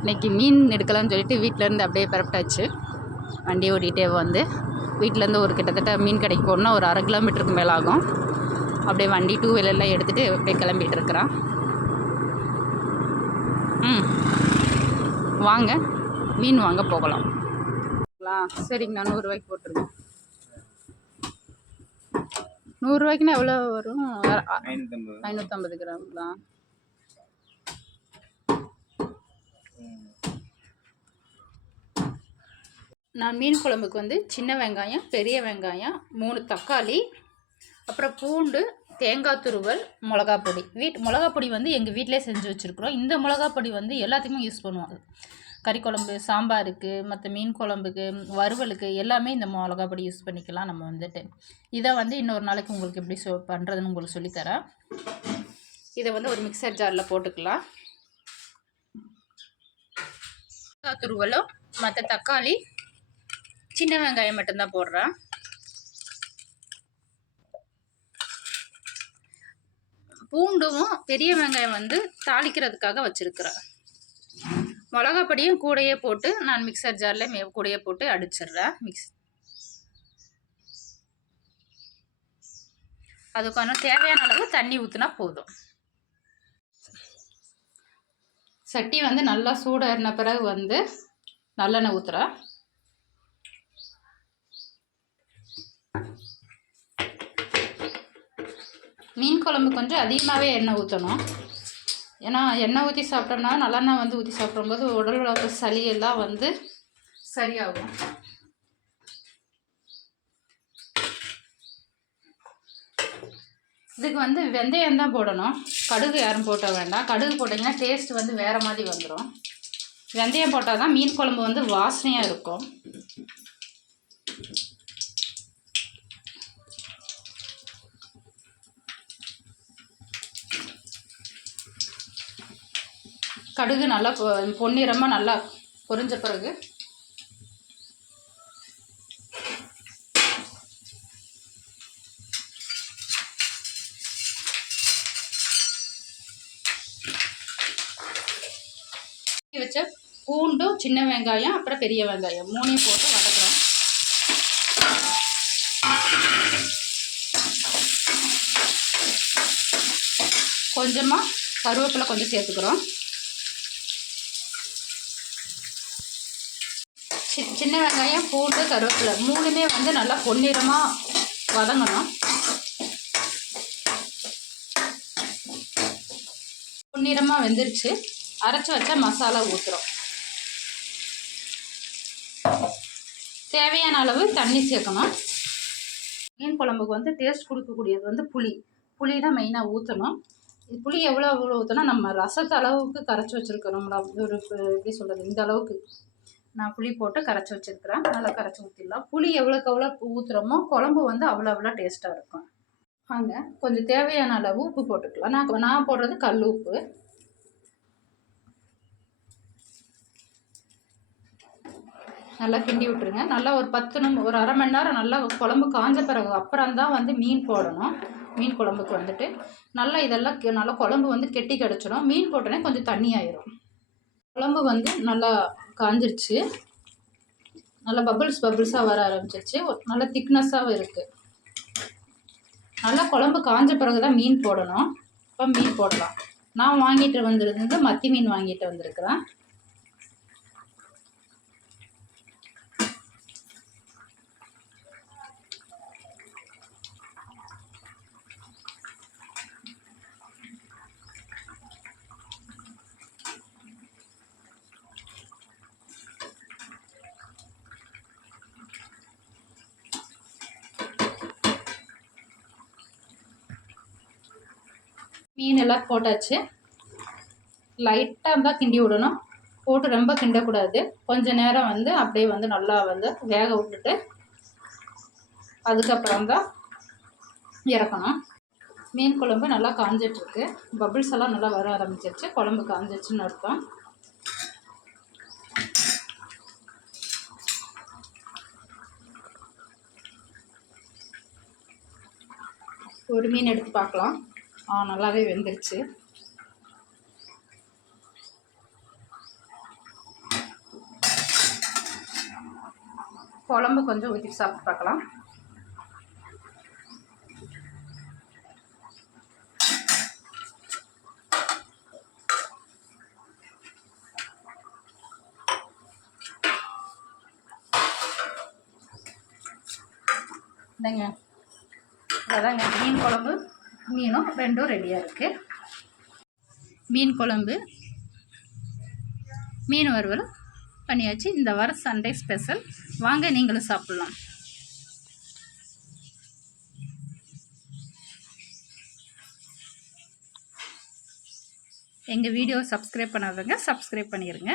இன்னைக்கு மீன் எடுக்கலாம்னு சொல்லிட்டு வீட்டிலேருந்து அப்படியே பரப்பிட்டாச்சு வண்டி ஓட்டிகிட்டே வந்து வீட்டிலேருந்து ஒரு கிட்டத்தட்ட மீன் கடைக்கு போகணுன்னா ஒரு அரை கிலோமீட்டருக்கு மேலே ஆகும். அப்படியே வண்டி டூ வீலர்லாம் எடுத்துகிட்டு அப்படியே கிளம்பிட்டு இருக்கிறான். ம். வாங்க. மீன் வாங்க போகலாம். சரிங்கண்ணா நூறுரூவாய்க்கு போட்டுருங்க. நூறுரூவாய்க்குன்னா எவ்வளோ வரும்? ஐநூற்றம்பது கிராம்ங்களா நான் மீன் குழம்புக்கு வந்து சின்ன வெங்காயம் பெரிய வெங்காயம் மூணு தக்காளி அப்புறம் பூண்டு தேங்காய் துருவல் மிளகா பொடி. வீட் மிளகா பொடி வந்து எங்கள் வீட்டிலே செஞ்சு வச்சுருக்குறோம். இந்த மிளகா பொடி வந்து எல்லாத்துக்குமே யூஸ் பண்ணுவோம். கறி குழம்பு சாம்பாருக்கு மற்ற மீன் குழம்புக்கு வறுவலுக்கு எல்லாமே இந்த மிளகா பொடி யூஸ் பண்ணிக்கலாம் நம்ம வந்துட்டு. இதை வந்து இன்னொரு நாளைக்கு உங்களுக்கு எப்படி சொ பண்ணுறதுன்னு உங்களுக்கு சொல்லித்தரேன். இதை வந்து ஒரு மிக்சர் ஜாரில் போட்டுக்கலாம். தேங்காய் துருவலும் மற்ற தக்காளி சின்ன வெங்காயம் மட்டும்தான் போடுறேன். பூண்டும் பெரிய வெங்காயம் வந்து தாளிக்கிறதுக்காக வச்சுருக்கிறேன். மிளகா பொடியும் கூடையே போட்டு நான் மிக்சர் ஜாரில் மே கூடையே போட்டு அடிச்சிடுறேன். மிக்ஸ் அதுக்கான தேவையான அளவு தண்ணி ஊற்றினா போதும். சட்டி வந்து நல்லா சூடாறின பிறகு வந்து நல்லெண்ணெய் ஊற்றுறேன் மீன் குழம்பு கொஞ்சம் அதிகமாகவே எண்ணெய் ஊற்றணும் ஏன்னா எண்ணெய் ஊற்றி சாப்பிட்டோம்னா நல்லெண்ணெய் வந்து ஊற்றி சாப்பிடும்போது உடல் உள்ள சளி எல்லாம் வந்து சரியாகும். இதுக்கு வந்து வெந்தயம் தான் போடணும். கடுகு யாரும் போட்ட வேண்டாம். கடுகு போட்டிங்கன்னா டேஸ்ட் வந்து வேறு மாதிரி வந்துடும் வெந்தயம் போட்டால் தான் மீன் குழம்பு வந்து வாசனையாக இருக்கும். கடுகு நல்லா பொ- பொன்னிறமாக நல்லா பொரிஞ்ச பிறகு வச்ச பூண்டும் சின்ன வெங்காயம் அப்புறம் பெரிய வெங்காயம். மூணையும் போட்டு வதக்குறோம். கொஞ்சமாக கருவேப்பிலை கொஞ்சம் சேர்த்துக்கிறோம். சி- சின்ன வெங்காயம் பூண்டு கருவேப்பிலை மூணுமே வந்து நல்லா பொன்னிறமாக வதங்கணும். பொன்னிறமாக வெந்துருச்சு. அரைச்சி வச்ச மசாலா ஊற்றுறோம் தேவையான அளவு தண்ணி சேர்க்கணும். மீன் குழம்புக்கு வந்து டேஸ்ட் கொடுக்கக்கூடியது வந்து புளி. புளி தான் மெயினாக ஊற்றணும் இது புளி எவ்வளோ எவ்வளோ ஊற்றினா நம்ம ரசத்து அளவுக்கு கரைச்சி வச்சுருக்கிறோம்ல ஒரு எப்படி சொல்கிறது இந்த அளவுக்கு. நான் புளி போட்டு கரைச்சி வச்சுருக்கிறேன். நல்லா கரைச்சி ஊற்றிடலாம் புளி எவ்வளோக்கு எவ்வளோ ஊற்றுறோமோ குழம்பு வந்து அவ்வளோ அவ்வளோ டேஸ்ட்டாக இருக்கும். வாங்க கொஞ்சம் தேவையான அளவு உப்பு போட்டுக்கலாம். நான் நான் போடுறது கல் உப்பு. நல்லா கிண்டி விட்டுருங்க. நல்லா ஒரு பத்து நிமி ஒரு அரை மணி நேரம் நல்லா குழம்பு காஞ்ச பிறகு அப்புறம் தான் வந்து மீன் போடணும். மீன் குழம்புக்கு வந்துட்டு. நல்லா இதெல்லாம் கெ- நல்லா குழம்பு வந்து கெட்டி கிடச்சிடும். மீன் போட்டோன்னே கொஞ்சம் தண்ணி ஆயிரும். குழம்பு வந்து நல்லா காஞ்சிருச்சு. நல்லா பபுள்ஸ் பபுள்ஸாக வர ஆரம்பிச்சிருச்சு. நல்லா நல்ல இருக்குது நல்லா குழம்பு காஞ்ச பிறகு தான் மீன் போடணும். இப்போ மீன் போடலாம். நான் வாங்கிட்டு வந்துருந்தது மத்தி மீன் வாங்கிட்டு வந்திருக்கிறேன். மீன் எல்லாம் போட்டாச்சு. லைட்டாக தான் கிண்டி விடணும். போட்டு ரொம்ப கிண்டக்கூடாது. கொஞ்ச நேரம் வந்து அப்படியே வந்து நல்லா வந்து வேக விட்டுட்டு அதுக்கப்புறம் தான் இறக்கணும். மீன் குழம்பு நல்லா காஞ்சிட்ருக்கு. பபிள்ஸ் எல்லாம் நல்லா வர ஆரம்பிச்சிருச்சு. குழம்பு காஞ்சிருச்சுன்னு அர்த்தம். ஒரு மீன் எடுத்து பார்க்கலாம். ஆ நல்லாவே வெந்துருச்சு. குழம்பு கொஞ்சம் ஊற்றி சாப்பிட்டு பார்க்கலாம். இந்தாங்க. அதாங்க மீன் குழம்பு. மீனும் ரெண்டும் ரெடியாக இருக்குது மீன் குழம்பு. மீன் வறுவல் பண்ணியாச்சு. இந்த வாரம் சண்டே ஸ்பெஷல் வாங்க நீங்களும் சாப்பிட்லாம். எங்கள் வீடியோ சப்ஸ்கிரைப் பண்ணாதவங்க சப்ஸ்கிரைப் பண்ணிடுங்க